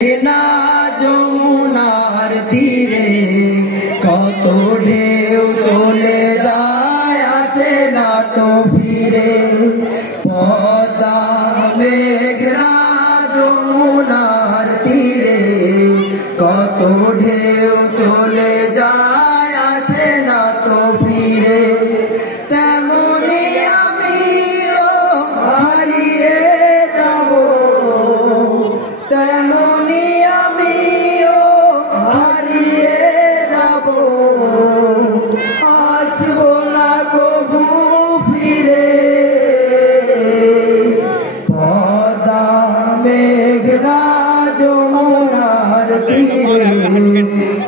না যমুনার তীরে কত ঢেউ চলে যায় আসে না তো ফিরে। পদ্মা মেঘনা যমুনার তীরে কত ঢেউ চলে যায় আসে না তো ফিরে। তেমনি আমিও হারিয়ে যাব, তেমনি আমিও হারিয়ে যাব, আসবো না কবু ফিরে। পদ্মা মেঘনা যমুনার তীরে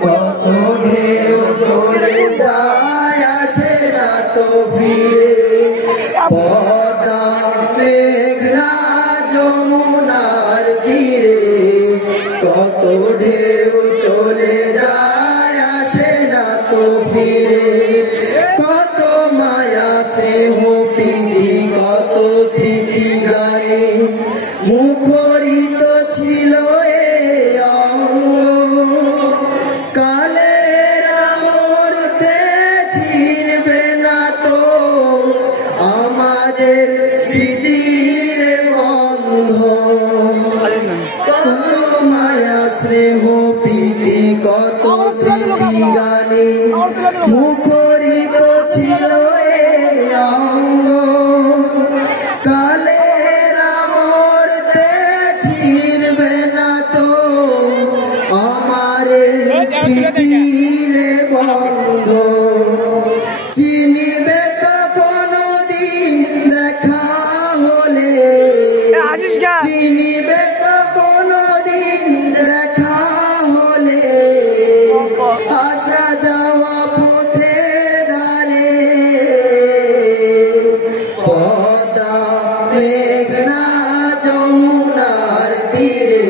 কত ঢেউ চলে যায় আসে না তো ফিরে। পদ্মা মেঘনা যমুনার তীরে কত ঢেউ চলে যায় আসে না তো ফিরে। কত মায়া স্নেহ প্রীতি কত স্মৃতি গানে মুখরিত ছিল এ অঙ্গ। কালের মুহূর্তে ছিড়বে না তো আমাদের স্মৃতির বন্ধ। কত মায়া স্নেহ প্রীতি কত স্মৃতি গানে মুখরিত ছিল এ অঙ্গ। কালের মুহূর্তে ছিড়বে না তো আমার স্মৃতির বন্ধ। চিনিবে তো কোনদিন দেখা হলে, চিনিবে তো কোনদিন দেখা হলে আসা যাওয়া পথের ধারে। পদ্মা মেঘনা যমুনার তীরে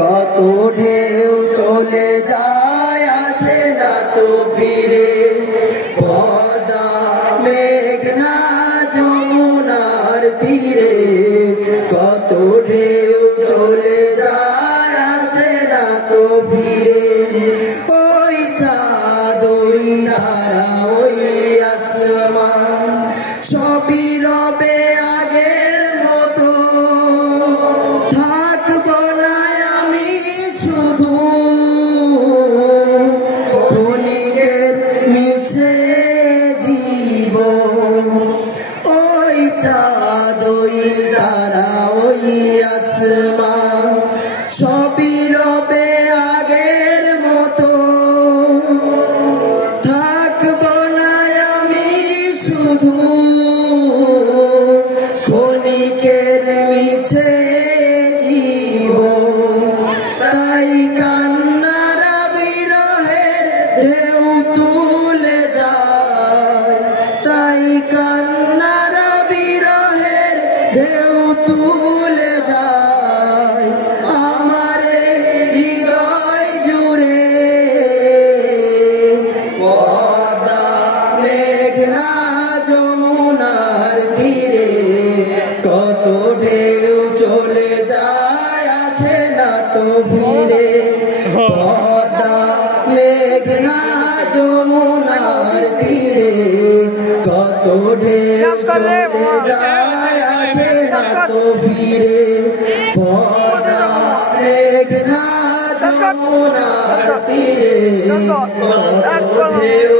কত ঢেউ চলে যায় আসে না তো ফিরে। পদ্মা মেঘনা যমুনার তীরে কত ঢেউ চলে যায় আসে না তো ফিরে। ওই চাঁদ ওই তারা ওই আসমান সবই রবে আগের মতো। থাকবো না আমি শুধু ক্ষণিকের মিছে জীবন। ওই চাঁদ ওই তারা ওই আসমান সবই রবে আগের মতো। থাকবো না আমি শুধু ক্ষণিকের মিছে জীবন। তাই কান্নার বিরহের ঢেউ তুলে যায়, তাই কান্নার বিরহের ঢেউ তুলে যায় আমার হৃদয় জুড়ে। পদ্মা মেঘনা যমুনার তীরে কত ঢেউ চলে যায় আসে না তো ফিরে। পদ্মা মেঘনা যমুনার তীরে কত ঢেউ চলে যায় আসে না তো ফিরে। পদ্মা মেঘনা যমুনার তীরে কত ঢেউ